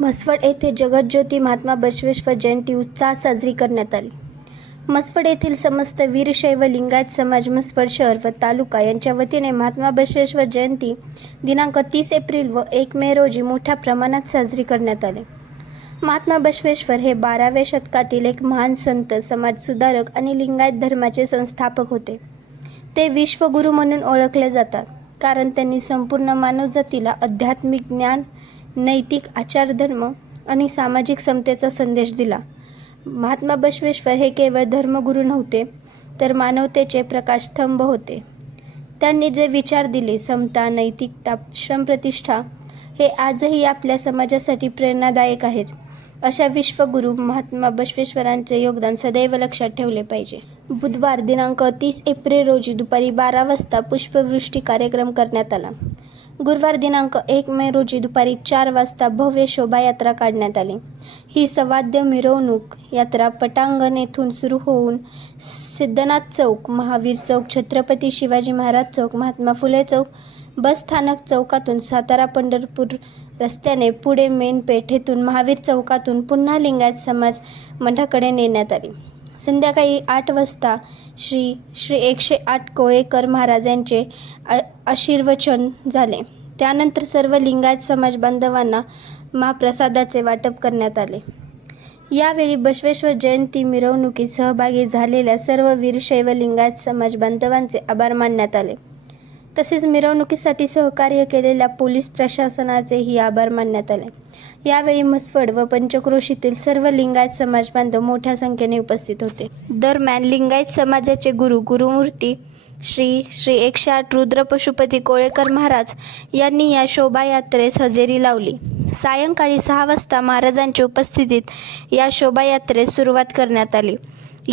म्हसवड येथे जगज्योती महात्मा बसवेश्वर जयंती उत्साहात साजरी करण्यात आली. म्हसवड येथील समस्त वीरशैव लिंगायत समाज म्हसवड शहर व तालुका यांच्या वतीने महात्मा बसवेश्वर जयंती दिनांक तीस एप्रिल व एक मे रोजी मोठ्या प्रमाणात साजरी करण्यात आली. महात्मा बसवेश्वर हे बाराव्या शतकातील एक महान संत समाजसुधारक आणि लिंगायत धर्माचे संस्थापक होते. ते विश्वगुरू म्हणून ओळखले जातात कारण त्यांनी संपूर्ण मानवजातीला आध्यात्मिक ज्ञान नैतिक आचारधर्म आणि सामाजिक समतेचा संदेश दिला. महात्मा बसवेश्वर हे केवळ धर्मगुरू नव्हते तर मानवतेचे प्रकाशस्तंभ होते. त्यांनी जे विचार दिले समता नैतिकता श्रमप्रतिष्ठा हे आजही आपल्या समाजासाठी प्रेरणादायक आहेत. अशा विश्वगुरू महात्मा बसवेश्वरांचे योगदान सदैव लक्षात ठेवले पाहिजे. बुधवार दिनांक तीस एप्रिल रोजी दुपारी बारा वाजता पुष्पवृष्टी कार्यक्रम करण्यात आला. गुरुवार दिनांक एक मे रोजी दुपारी चार वाजता भव्य शोभायात्रा काढण्यात आली. ही सवाद्य मिरवणूक यात्रा पटांगण येथून सुरू होऊन सिद्धनाथ चौक महावीर चौक छत्रपती शिवाजी महाराज चौक महात्मा फुले चौक बस स्थानक चौकातून सातारा पंढरपूर रस्त्याने पुढे मेन पेठेतून महावीर चौकातून पुन्हा लिंगायत समाज मठाकडे नेण्यात आली. संध्याकाळी आठ वाजता श्री श्री एकशे आठ कोळेकर महाराजांचे आ- आशीर्वचन झाले. त्यानंतर सर्व लिंगायत समाज बांधवांना महाप्रसादाचे वाटप करण्यात आले. यावेळी बसवेश्वर जयंती मिरवणुकीत सहभागी झालेल्या सर्व वीरशैव लिंगायत समाज बांधवांचे आभार मानण्यात आले. तसेच मिरवणुकीसाठी सहकार्य केलेल्या पोलीस प्रशासनाचेही आभार मानण्यात आले. यावेळी म्हसवड व पंचक्रोशीतील सर्व लिंगायत समाज बांधव मोठ्या संख्येने उपस्थित होते. दरम्यान लिंगायत समाजाचे गुरु गुरुमूर्ती श्री श्री एकशे आठ रुद्र पशुपती कोळेकर महाराज यांनी या शोभायात्रेस हजेरी लावली. सायंकाळी सहा वाजता महाराजांच्या उपस्थितीत या शोभायात्रेस सुरुवात करण्यात आली.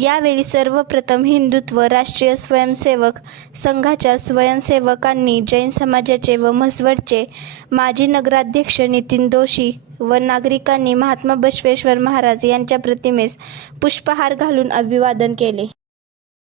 यावेळी सर्वप्रथम हिंदुत्व राष्ट्रीय स्वयंसेवक संघाच्या स्वयंसेवकांनी जैन समाजाचे व म्हसवडचे माजी नगराध्यक्ष नितीन दोशी व नागरिकांनी महात्मा बसवेश्वर महाराज यांच्या प्रतिमेस पुष्पहार घालून अभिवादन केले.